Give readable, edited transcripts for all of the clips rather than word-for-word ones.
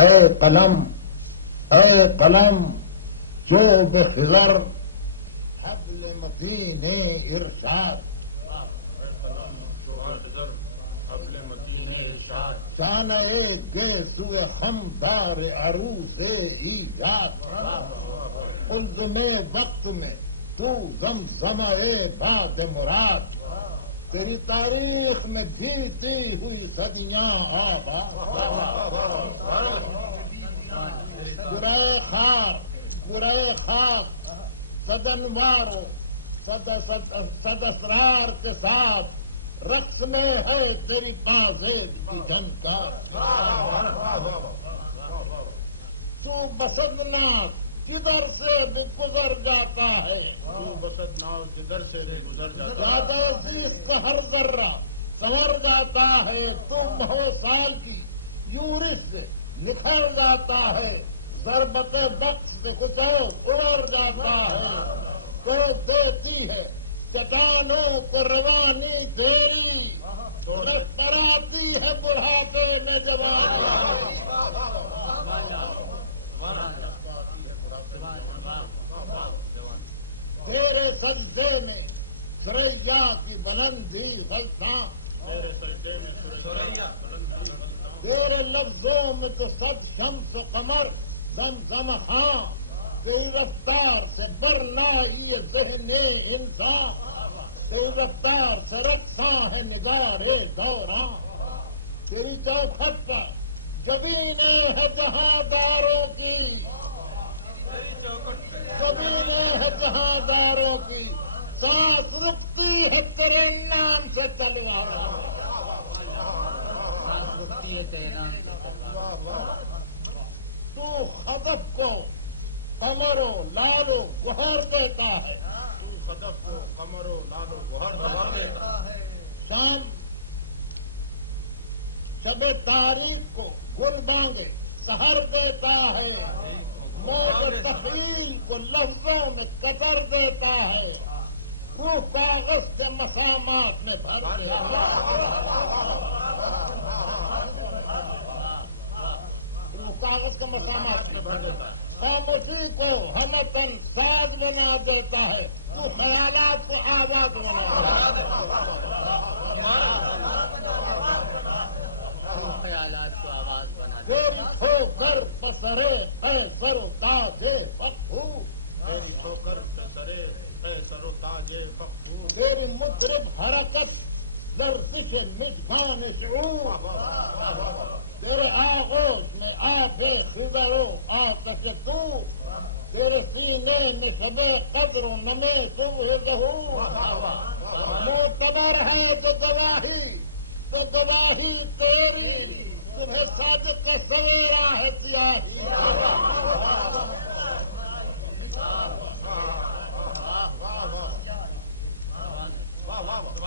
اے قلم اے قلم جو بخضر حبل متین ارشاد، جانا گے سوئے ہمدار عروس ایجاد، الزم وقت میں تو زمزمہ باد مراد، تیری تاریخ میں جیتی ہوئی صدیاں آباد، برائے خار برائے خاک صدنوارو صد اسرار کے ساتھ رقص میں ہے تیری پازیب کی جھنکار، تو بسدناک جدھر سے بھی گزر جاتا ہے، تو بسدناک جدھر سے بھی گزر جاتا ہے، زیادہ صیف کا ہر ذرہ سنور جاتا ہے، تم ہو سال کی یورش سے نکھر جاتا ہے، ضربت وقت سے کچھ اڑ جاتا ہے، تو دیتی ہے چٹانوں کو روانی تیری، کراتی ہے بڑھاپے میں جوانی، تیرے سجدے میں سریا کی بلندی غلطاں، تیرے لفظوں میں تو سب شمس و قمر زمزم ہاں، تیری رفتار سے برنا یہ ذہن انسان، تیری رفتار سے رقصاں ہے نگار دوران، تیری چوکھٹ پر زمینیں ہے جہاں داروں کی، زمینیں ہے جہاں داروں کی، سانس رکتی ہے تیرے نام سے تلوار، تو خطف کو قمر و لال و گہر دیتا ہے، صدف کو قمر و لال و گہر دیتا ہے، شام شب تاریخ کو گل بانگے سہر دیتا ہے، موج تحریر کو لفظوں میں قطر دیتا ہے، روح کاغذ سے مسامات میں بھر دیتا ہے، روح کاغذ کے مسامات میں بھر دیتا ہے، خاموشی کو ہمتن ساز بنا دیتا ہے، تو خیالات کو آواز بنا دیتا ہے، خیالات کو آواز بنا دل کھو کر بسرے قیصر و تاج فخور، تیری ٹھوکر سے سرے قیصر و تاج فخور، تیری مطرب حرکت لرزش نجگان شعور، تیرے آغوش میں آب خضر و آتش طور، تیرے سینے میں شب قدر و نمے صبح ظہور، معتبر ہے تو گواہی تیری، تمہیں صادق کا سویرا ہے سیاہی،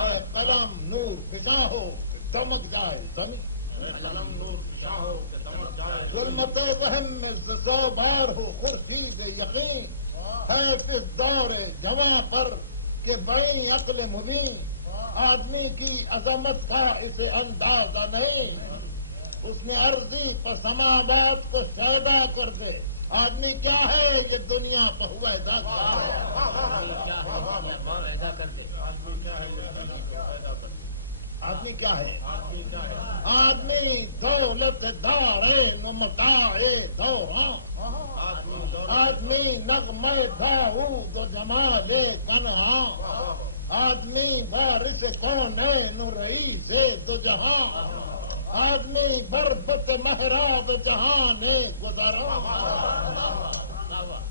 اے قلم نور فضا ہو چمک جائے زمین، قلم نور شاہ ہو کہ سمجھ جائے، ظلمت ذہن میں دو بار ہو خورشید یقین، ہے اس دور جواں پر کہ بڑی عقل مبین، آدمی کی عظمت کا اسے اندازہ نہیں، اس نے عرضی پر سماوات کو شیدا کر دے، آدمی کیا ہے یہ دنیا پر ہوا ایسا آدمی کیا ہے، آدمی دولت دار ممتاع دوران، آدمی نغمہ داؤد و جمال کنعان، آدمی وارث کونین و رئیس دو جہاں، آدمی بربت محراب جہان گزران،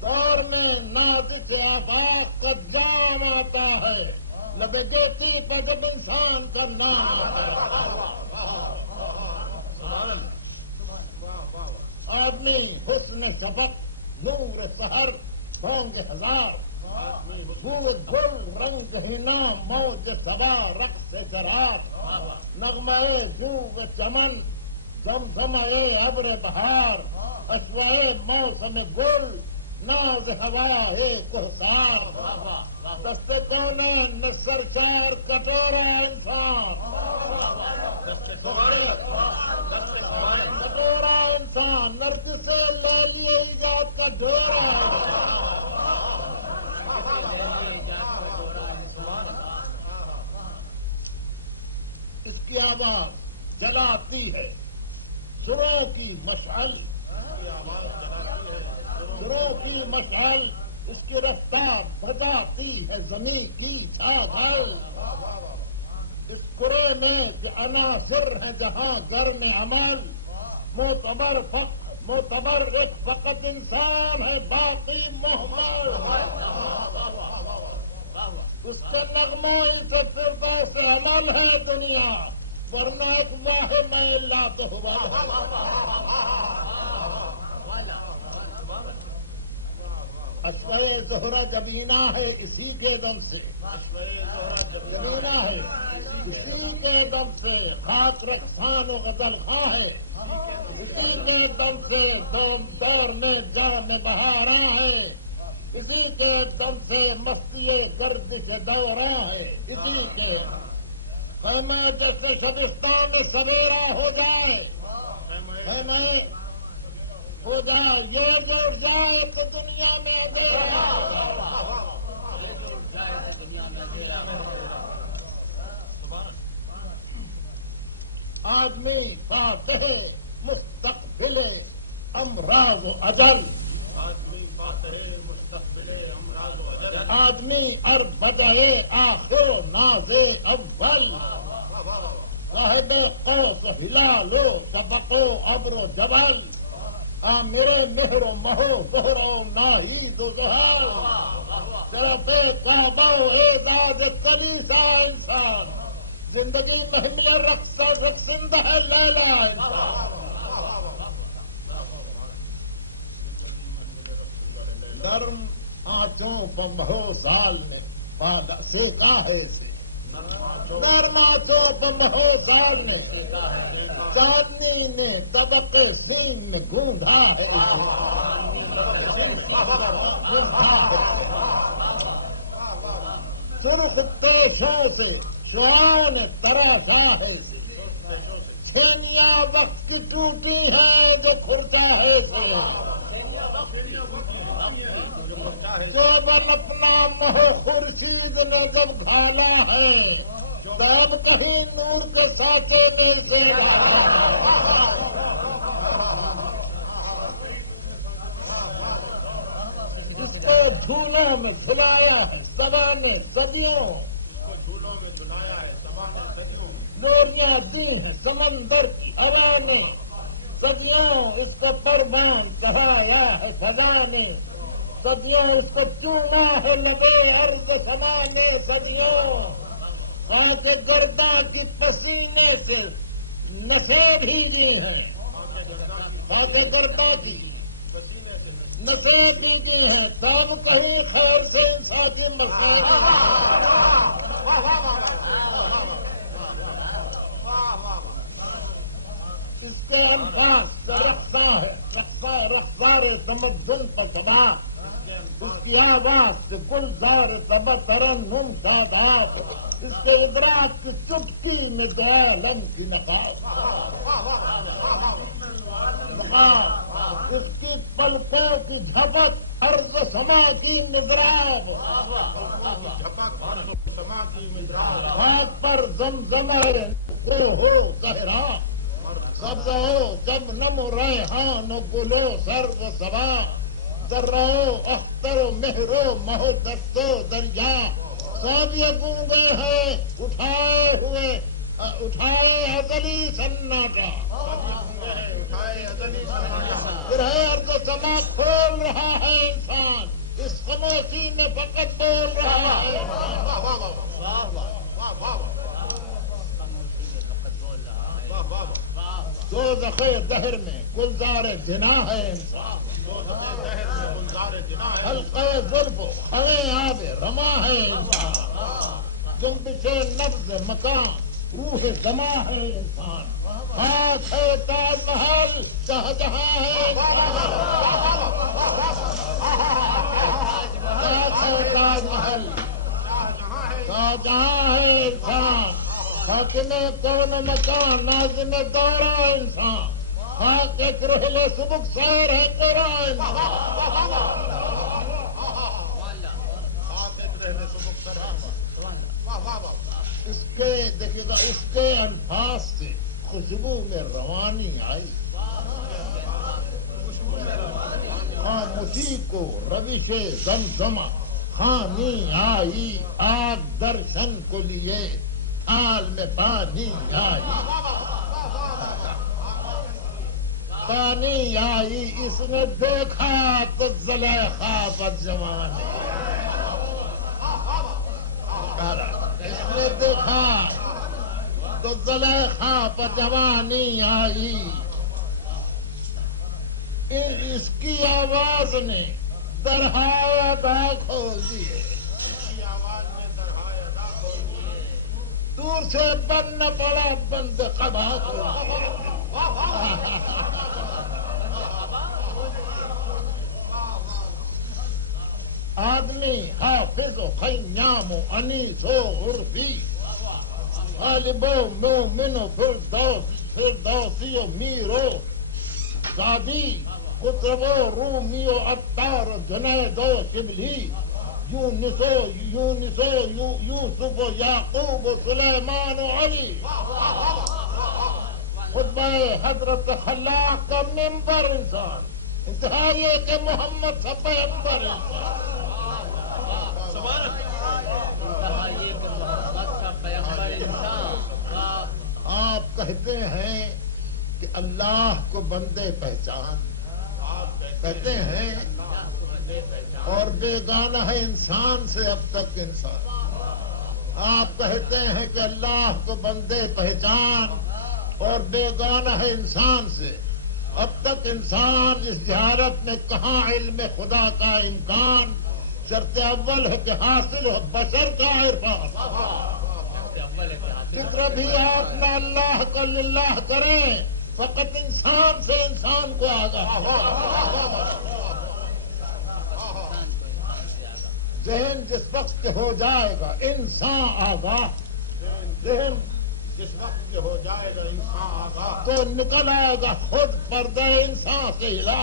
دور میں نازش آفاق کا جام آتا ہے، لب گیتی پر جب انسان کا نام آتا ہے، آدمی حسن شفق نور سحر بونگ ہزار، گل رنگ ہنا موج سوا رقص شرار، نغمہ جوگ چمن زمزمہ ابر بہار، اشوائے موسم گل ناز ہوا کوہتار، دست کونین میں سرشار کٹورا انسان، کٹورا انسان انسان نرد سے لے لیے ایجاد کا ڈھیرا اس کی آواز جلاتی ہے سروں کی مشعل، سروں کی مشعل، اس کی رفتار بجاتی ہے زمین کی چھاول، اس کرے میں کہ عناصر ہیں جہاں گر میں عمل، معتبر ایک فقط انسان ہے باقی محمل، اس کے نغموں سے فردوس سے عمل ہے دنیا، ورنہ ایک واہ میں لا تو ہوا اشوائے زہرا جبینہ ہے اسی کے دم سے، جبینہ ہے اسی کے دم سے، خاک رقصان و غزل خواں ہے اسی کے دم سے، دور میں جان بہاراں ہے اسی کے دم سے، مستی گردش دوراں ہے اسی کے، خیمہ جیسے شبستان میں سویرا ہو جائے، خیمہ ہو جائے یہ جڑ جائے تو دنیا میں اندھیرا، آدمی فاتح مستقبل امراض و اجل، آدمی فاتح مستقبل امراض و اجل، آدمی اربدے آخر ناز اول، صاحب قوس ہلالو طبقو ابر و جبل، میرے مہر و مہو زہر و ناہید و زہر، طرف کعبہ و اعداد کلیسا انسان، زندگی محمل رقصندہ ہے لیلا انسان، گرم آنچوں بمبہو سال نے سیکا ہے اسے، نرم آنچوں بمبہو سال نے چاندنی نے طبق سین میں گونگا ہے سرخ پیشوں سے شعاؤں نے تراشا ہے، چھینیاں وقت کی ٹوٹی ہیں جو کھرتا ہے چوبن اپنا مہو خورشید نے جب گھالا ہے، تب کہیں نور کے سانچے میں سے جس کو جھولوں میں جھلایا ہے سبا نے صدیوں، لوریاں دی ہیں سمندر کی ہوا نے صدیوں، اس کو پروان کہایا ہے خدا نے صدیوں، اس کو چونا ہے لبے عرض سما نے صدیوں، خاک گرداں کی پسینے سے نسیں بھی دی ہیں، خاک گرداں کی نسیں بھی دی ہیں، تب کہیں خیر سے انسان کی مسیح اس کے انفاق سے رفتار تمدن پر سبا، اس کی آواز سے گلزار ترنم کا دھاپ، اس کے ادراک کی چٹکی میں دعالم کی نقاب، اس کی پلکوں کی جھپٹ عرض سما کی نظراب، ہاتھ پر زمزمے ہو زہرا، سبز ہو جب نمو ریحان و گلو سرو سبا، ذرو اختر و مہرو مہو دستو دریا، سب یہ گونگے ہیں اٹھائے ازلی سناٹا، پھر ہے ارض و سما کھول رہا ہے انسان، اس خاموشی میں فقط بول رہا ہے، دوزخ دہر میں گلزار جنا ہے انسان، حلقہ زلف و خویں آب رما ہے انسان، جنبش نبض مکان روح زما ہے انسان، ہاتھ ہے تاج محل شاہجہاں ہے، ہاتھ ہے تاج محل شاہجہاں ہے انسان، حاکم کون مکان ناظم دورہ انسان، خاک ایک رحل سبک سیر ہے قرآن اس کے دیکھیے گا اس کے الفاظ سے خوشبو میں روانی آئی خاموشی کو روش زمزمہ خانی آئی آگ درشن کو لیے آل میں پانی آئی پانی آئی اس نے دیکھا تو زلیخا بدجوان اس نے دیکھا تو زلیخا بدجوانی آئی اس کی آواز نے درہائے ادا کھول دیے دور سے بند نہ پڑا بند قبا آدمی حافظ و خیام و انیس و عرفی غالب و مومن و فردوسی و میر و زادی قطب و رومی و عطار و جنید و شبلی یونس و یوسف و یعقوب و سلیمان و علی خطبہ حضرت خلاق کا ممبر انسان انتہا یہ کہ محمد سب پیغمبر انسان آپ کہتے ہیں کہ اللہ کو بندے پہچان کہتے ہیں اور بیگانہ ہے انسان سے اب تک انسان آپ کہتے ہیں کہ اللہ کو بندے پہچان اور بیگانہ ہے انسان سے اب تک انسان اس جہالت میں کہاں علم خدا کا امکان شرط اول ہے کہ حاصل ہو بشر کا عرفان فکر بھی آپ نہ اللہ کو للہ کریں فقط انسان سے انسان کو آگاہ ذہن جس وقت کے ہو جائے گا انسان آگاہ ذہن جس وقت کے ہو جائے گا انسان آگاہ تو نکل آئے گا خود پردہ انسان سے ہلا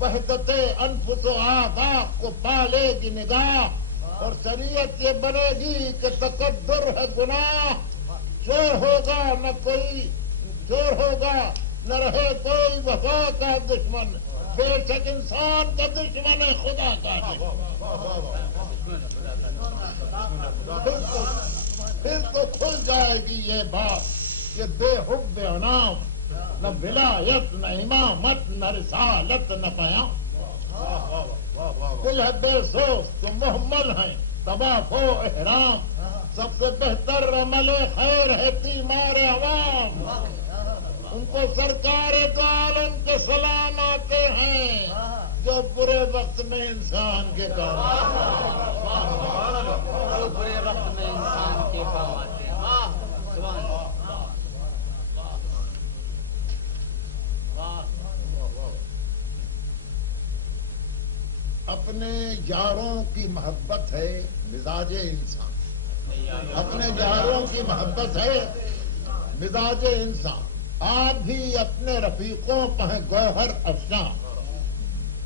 وحدت انفس و آفاق کو پالے گی نگاہ اور شریعت یہ بنے گی کہ تقدر ہے گناہ چور ہوگا نہ کوئی چور ہوگا نہ رہے کوئی وفا کا دشمن بے شک انسان کا دشمن ہے خدا کا پھر تو کھل جائے گی یہ بات کہ بے حب انام نہ ولایت نہ امامت نہ رسالت نہ بیان دل ہے بے سوز تو محمل ہیں طواف و احرام سب سے بہتر عمل خیر ہے تیمار عوام ان کو سرکار دو عالم کے سلام آتے ہیں جو برے وقت میں انسان کے کام جو برے وقت میں انسان کے کام آتے ہیں اپنے یاروں کی محبت ہے مزاج انسان اپنے یاروں کی محبت ہے مزاج انسان آپ بھی اپنے رفیقوں پر گوہر افشاں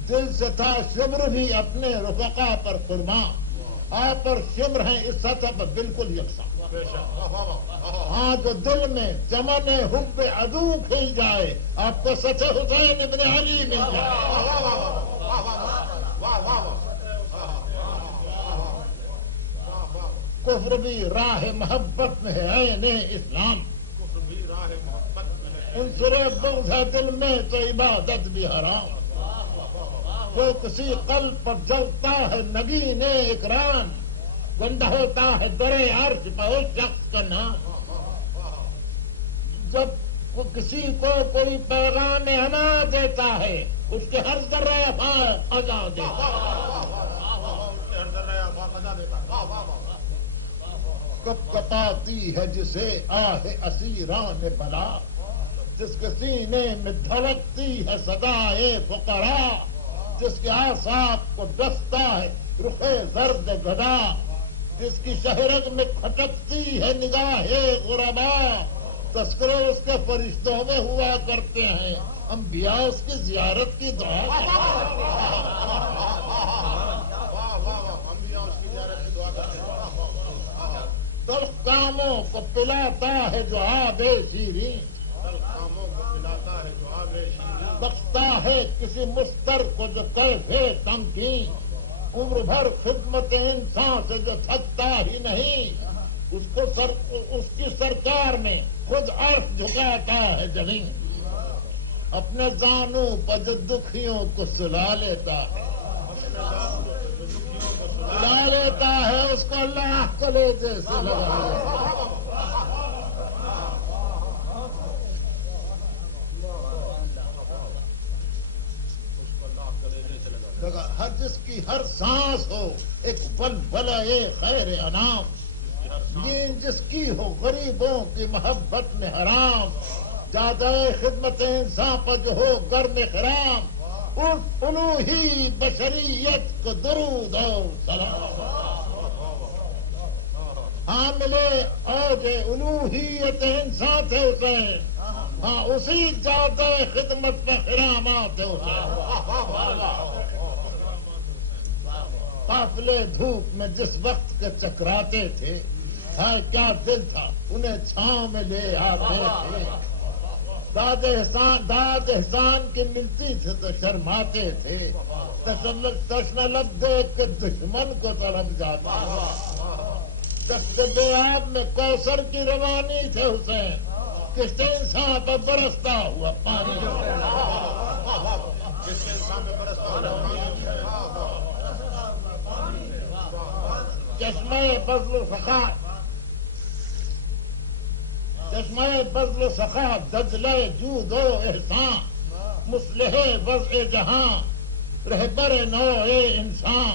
دل سے تھا شمر بھی اپنے رفقا پر قربان آپ پر شمر ہیں اس سطح پر بالکل یکساں ہاں جو دل میں چمن حب عدو کھل جائے آپ کو سچ حسین ابن علی مل جائے کفر بھی راہ محبت میں ہے عین اسلام عنصر بغض ہے دل میں تو عبادت بھی حرام جو کسی قلب پر جلتا ہے نگین اکرام گندا ہوتا ہے درے عرش پر اس شخص کا نام جب وہ کسی کو کوئی پیغام انا دیتا ہے اس کے ہر ذرہ ادا دیتا کب کپاتی ہے جسے آہ اسیران بلا جس کے سینے میں دھڑکتی ہے صدائے فقراء جس کے اعصاب کو ڈستا ہے رخ زرد گدا جس کی شہرت میں کھٹکتی ہے نگاہ غربا، تذکرے اس کے فرشتوں میں ہوا کرتے ہیں، انبیاء اس کی زیارت کی دعا تلخ کاموں کو پلاتا ہے جو آب شیریں، بخشتا ہے کسی مستر کو جو کیفے تمکین، عمر بھر خدمت انسان سے جو تھکتا ہی نہیں، اس کی سرکار میں خود عرش جھکاتا ہے زمین، اپنے زانوں پر جو دکھیوں کو سلا لیتا ہے، سلا لیتا ہے اس کو اللہ کلیجے سے لگا لیتا ہے۔ ہر جس کی ہر سانس ہو ایک بلبلہ خیر انام، نیند جس کی ہو غریبوں کی محبت میں حرام، زیادہ خدمت انسان پر جو ہو گرم خرام، اس الوہی بشریت کو درود اور سلام، حاملے اوج الوہیت انسان تھے حسین، ہاں اسی زیادہ خدمت میں خرامات ہے حسین۔ قافلے دھوپ میں جس وقت کے چکراتے تھے، ہائے کیا دل تھا انہیں چھاؤں میں لے آتے تھے، داد احسان کی ملتی تھے تو شرماتے تھے، تشنہ لب دیکھ کے دشمن کو تڑپ جاتے، دست بے آب میں کوثر کی روانی تھے حسین، کس انسان پر برستا ہوا پانی، چشمہ بذل و سخا دجلہ جود و احسان، مصلح وضع جہاں رہبر نوع انسان،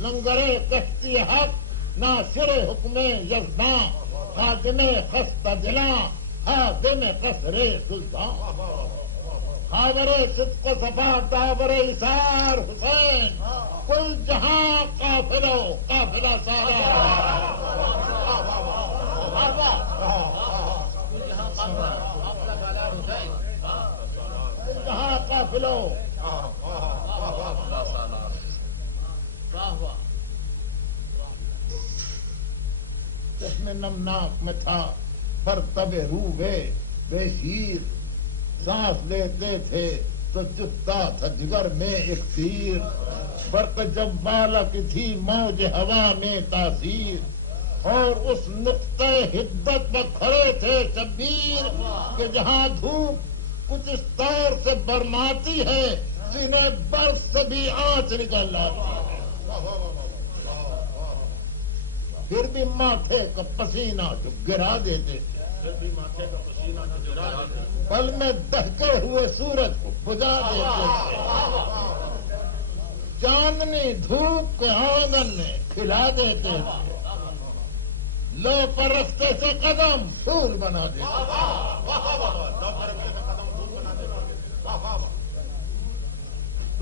لنگر کشتی حق ناصر حکم یزداں، خادم خستہ دلاں حاکم قصر سلطان، خاور صدق و صفا داور اثار حسین، کل جہاں قافلہ سارا، جہاں قافلو جس میں نمناک میں تھا پر تب روبے بے شیر، سانس لیتے تھے تو چپتا تھا جگر میں ایک تیر، برق جب بالا کی تھی موج ہوا میں تاثیر، اور اس نقطہ حدت پر کھڑے تھے شبیر، کہ جہاں دھوپ کچھ اس طور سے برماتی ہے سینے برف سے بھی آنچ نکل آتی ہے، پھر بھی ماتھے کا پسینہ جو گرا دیتے تھے، پل میں دہکے ہوئے سورج کو بجھا دیتے تھے، چاندنی دھوپ کے آنگن میں کھلا دیتے تھے، لو پر رستے سے قدم پھول بنا دیتے تھے،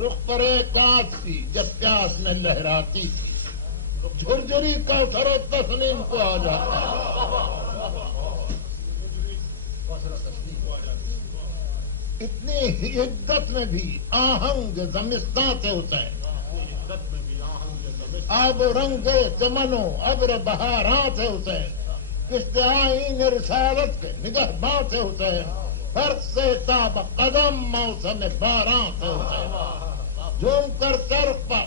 رخ پر ایک کانچ تھی جب پیاس میں لہراتی تھی، جھرجھری کوثر و تسنیم کو آ جاتا، اتنی عدت میں بھی آہنگ زمستاں تھے حسین، آب و رنگ چمنوں ابر بہاراں تھے حسین، کس آئین رسالت کے نگہباں تھے حسین، فرق سے تاب قدم موسم باراں تھے حسین، جھوم کر چرخ پر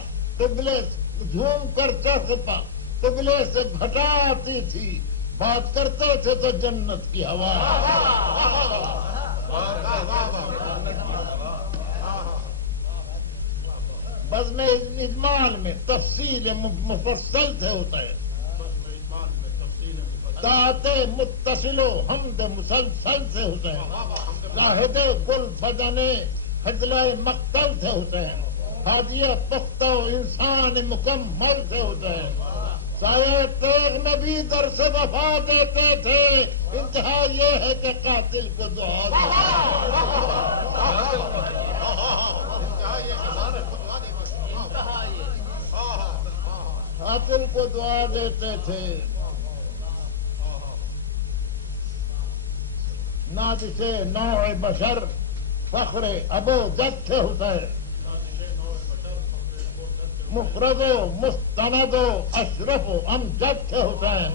قبلے سے گھٹاتی تھی، بات کرتے تھے تو جنت کی ہوا، بزم اجمال میں تفصیل مفصل تھے حسین، طاعت متصل و حمد مسلسل تھے حسین، شاہد گل بدن حجلہ مقتل تھے حسین، ہادی پختہ و انسان مکمل تھے حسین، سایہ تیغ میں بھی در سے وفا دیتے تھے، انتہا یہ ہے کہ قاتل کو دعا قاتل کو دعا دیتے تھے، نادش نوع بشر فخر ابو جد تھے حسین، مفرد و مستند و اشرف و امجد تھے حسین،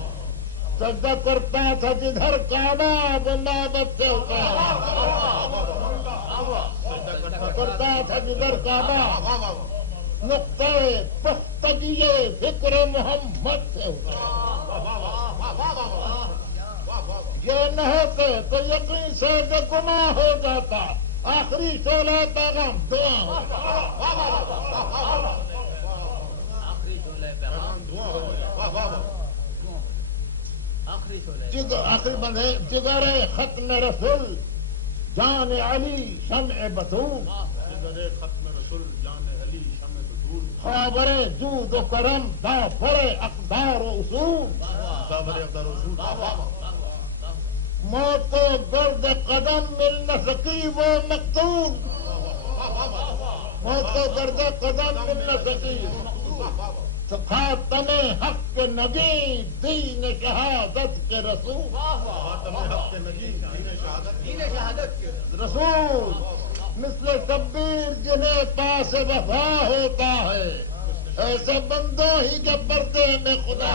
سجدہ کرتا تھا جدھر کعبہ وہ معبد تھے حسین، کرتا تھا جدھر کعبہ نقطہ پختگی فکر محمد تھے حسین۔ یہ نہ ہوتے تو یقین سے جو گناہ ہو جاتا، آخری شعلہ پیغام دعا ہوتا۔ آخری بند ہے جگر ختم رسول جان علی شمع بطول، ختم رسول جان علی شمع بطول، خابر جود و کرم دافر اقدار و اصول، داور اقدار رسول، موت کو گرد قدم مل نہ سکی وہ مقتول، موت کو گرد قدم مل نہ سکی تو خاتم حق کے نگی دین شہادت کے رسول، خاتم حق کے نگی دین شہادت کے رسول مثل شبیر جنہیں پاس وفا ہوتا ہے، ایسے بندوں ہی کے پردے میں خدا